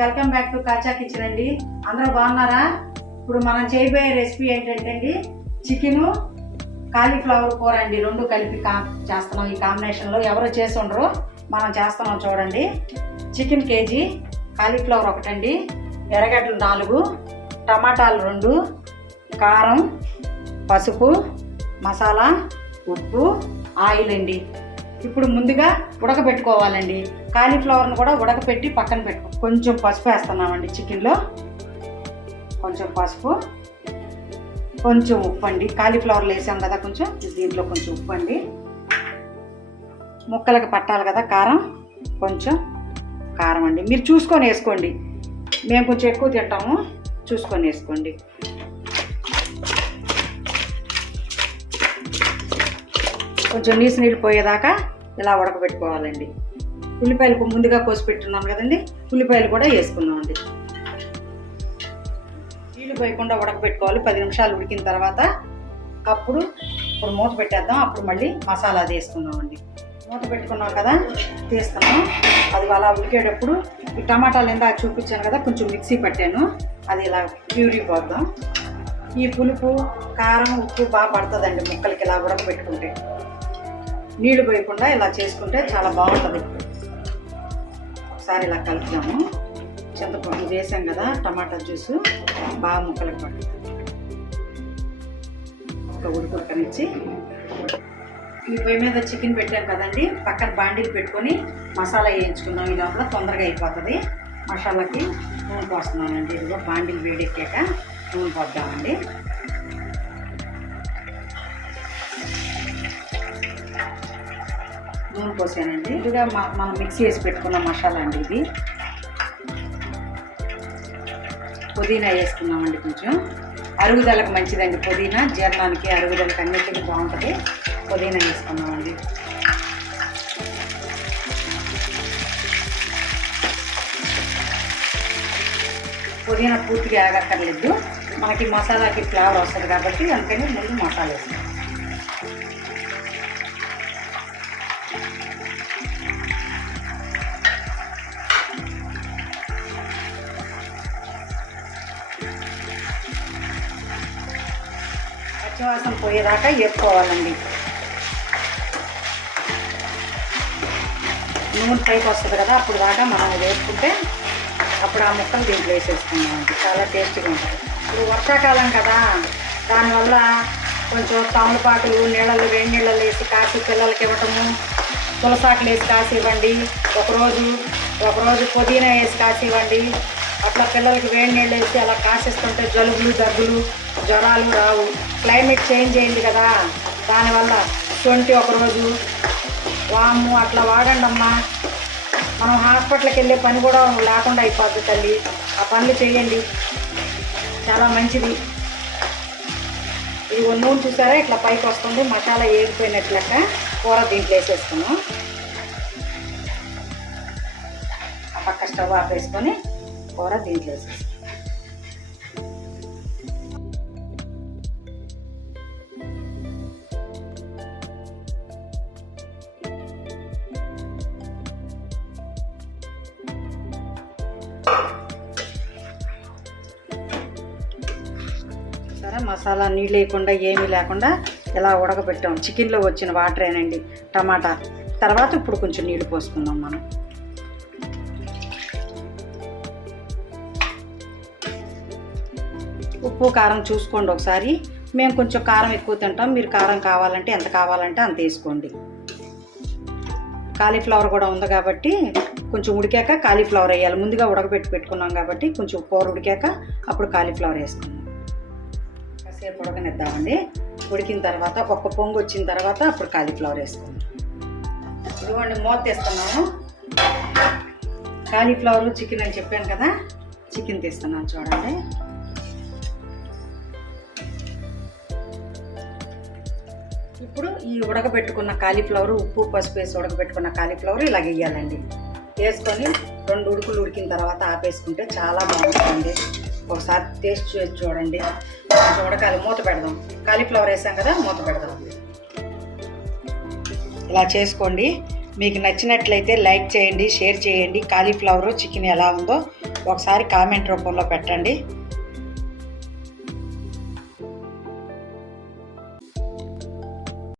Welcome back to Kacha kitchen అండి. అందరూ బాగున్నారా? ఇప్పుడు మనం చేయబోయే రెసిపీ ఏంటంటే అండి చికెను కాలీఫ్లవర్ కూర అండి. రెండు కలిపి కా చేస్తున్నాం. ఈ కాంబినేషన్లో ఎవరు చేసి ఉండరు మనం చేస్తున్నాం చూడండి. చికెన్ కేజీ కాలీఫ్లవర్ ఒకటండి. ఎర్రగడ్డలు నాలుగు టమాటాలు రెండు కారం పసుపు మసాలా ఉప్పు ఆయిల్ అండి ఇప్పుడు ముందుగా ఉడకబెట్టుకోవాలండి. కాలీఫ్లవర్ని కూడా ఉడకపెట్టి పక్కన పెట్టుకో. కొంచెం పసుపు వేస్తున్నామండి చికెన్లో. కొంచెం పసుపు. కొంచెం ఉప్పు అండి. కాలీఫ్లవర్లో వేసాం కదా కొంచెం. దీంట్లో కొంచెం ఉప్పు అండి. ముక్కలకు పట్టాలి కదా కారం. కొంచెం కారం అండి. మీరు చూసుకొని వేసుకోండి. మేము కొంచెం ఎక్కువ తింటాము. చూసుకొని వేసుకోండి. కొంచెం నీసు నీళ్ళు పోయేదాకా ఇలా ఉడకబెట్టుకోవాలండి. ఉల్లిపాయలు ముందుగా కోసి పెట్టున్నాం కదండి ఉల్లిపాయలు కూడా వేసుకున్నామండి నీళ్ళు పోయకుండా ఉడకబెట్టుకోవాలి. పది నిమిషాలు ఉడికిన తర్వాత అప్పుడు ఇప్పుడు మూత పెట్టేద్దాం. అప్పుడు మళ్ళీ మసాలా అది మూత పెట్టుకున్నాం కదా తీస్తున్నాం. అది అలా ఉడికేటప్పుడు ఈ టమాటాలు ఇందాక చూపించాను కదా కొంచెం మిక్సీ పట్టాను. అది ఇలా ప్యూరీ పోద్దాం. ఈ పులుపు కారం ఉప్పు బాగా పడుతుందండి. ముక్కలకి ఇలా ఉడకబెట్టుకుంటే నీళ్ళు పోయకుండా ఇలా చేసుకుంటే చాలా బాగుంటుంది. ఒకసారి ఇలా కలుపుదాము. చింతపండు వేసాం కదా టమాటా జ్యూస్ బాగా ముక్కలకు పడుతుంది. ఒక ఉడుకుడకనిచ్చి ఈ పొయ్యి మీద చికెన్ పెట్టాం కదండి పక్కన బాండీలు పెట్టుకొని మసాలా వేయించుకుందాం. ఈ లోపల తొందరగా అయిపోతుంది. మసాలాకి నూనె పోస్తున్నానండి. ఇదిగో బాండీలు వేడెక్కాక నూనె పోద్దామండి నూనె పోసానండి. ఇదిగా మనం మిక్సీ వేసి పెట్టుకున్న మసాలా అండి ఇది. పుదీనా వేసుకున్నామండి కొంచెం. అరుగుదలకు మంచిదండి పుదీనా. జీర్ణానికి అరుగుదలకి అన్నిటికీ బాగుంటుంది. పుదీనా వేసుకున్నామండి పుదీనా పూర్తిగా ఆగక్కర్లేదు. మనకి మసాలాకి ఫ్లేవర్ వస్తుంది కాబట్టి అందుకని ముందు మసాలా వేస్తాం. పచ్చివాసన పోయేదాకా వేపుకోవాలండి. నూనె పైకి వస్తుంది కదా అప్పుడు దాకా మనం వేసుకుంటే అప్పుడు ఆ ముక్కలు దీంట్లో వేసేసుకున్నామండి చాలా టేస్టీగా ఉంటుంది. ఇప్పుడు వర్షాకాలం కదా. దానివల్ల కొంచెం తమలపాకులు నీళ్ళల్లో వేడి నీళ్ళల్లో వేసి కాసి పిల్లలకి ఇవ్వటము తులసాకులు వేసి కాసి ఇవ్వండి. ఒకరోజు ఒకరోజు పుదీనా వేసి కాసి ఇవ్వండి. అట్లా పిల్లలకి వేడి నీళ్ళు వేసి అలా కాసిస్తుంటే జలుబులు దగ్గులు జ్వరాలు రావు. క్లైమేట్ చేంజ్ అయింది కదా. దానివల్ల ట్వంటీ ఒకరోజు. వాము అట్లా వాడండి అమ్మా. మనం హాస్పిటల్కి వెళ్ళే పని కూడా లేకుండా అయిపోద్ది తల్లి. ఆ పనులు చేయండి. చాలా మంచిది. ఇది నూనె చూసారా? ఇట్లా పైకి వస్తుంది. మసాలా ఏగిపోయినట్లక కూర దీంట్లో వేసేసుకున్నాం. ఆ పక్క స్టవ్ ఆపేసుకొని కూర దీంట్లో వేసేసుకున్నాం మసాలా నీళ్ళు లేకుండా ఏమీ లేకుండా ఇలా ఉడకబెట్టాం. చికెన్లో వచ్చిన వాటరేనండి టమాటా. తర్వాత ఇప్పుడు కొంచెం నీళ్ళు పోసుకుందాం మనం. ఉప్పు కారం చూసుకోండి ఒకసారి. మేము కొంచెం కారం ఎక్కువ తింటాం. మీరు కారం కావాలంటే ఎంత కావాలంటే అంత వేసుకోండి. కాలీఫ్లవర్ కూడా ఉంది కాబట్టి కొంచెం ఉడికాక కాలీఫ్లవర్ వేయాలి. ముందుగా ఉడకబెట్టి పెట్టుకున్నాం కాబట్టి కొంచెం కూర ఉడికాక అప్పుడు కాలీఫ్లవర్ వేసుకున్నాం కాసేపు ఉడకనిద్దామండి. ఉడికిన తర్వాత ఒక్క పొంగు వచ్చిన తర్వాత అప్పుడు కాలీఫ్లవర్ వేసుకుందాం ఇదిగోండి మూత తీస్తున్నాను. కాలీఫ్లవర్ చికెన్ అని చెప్పాను కదా చికెన్ తీస్తున్నాను చూడండి. ఇప్పుడు ఈ ఉడకబెట్టుకున్న కాలీఫ్లవర్ ఉప్పు పసుపు వేసి ఉడకబెట్టుకున్న కాలీఫ్లవర్ ఇలా వేయాలండి. వేసుకొని రెండు ఉడుకులు ఉడికిన తర్వాత ఆపేసుకుంటే చాలా బాగుంటుంది ఒకసారి టేస్ట్ చేసి చూడండి. కొంచెం ఉడకాలి మూత పెడదాం. కాలీఫ్లవర్ వేసాం కదా మూత పెడదాం. ఇలా చేసుకోండి. మీకు నచ్చినట్లయితే లైక్ చేయండి షేర్ చేయండి. కాలీఫ్లవరు చికెన్ ఎలా ఉందో ఒకసారి కామెంట్ రూపంలో పెట్టండి.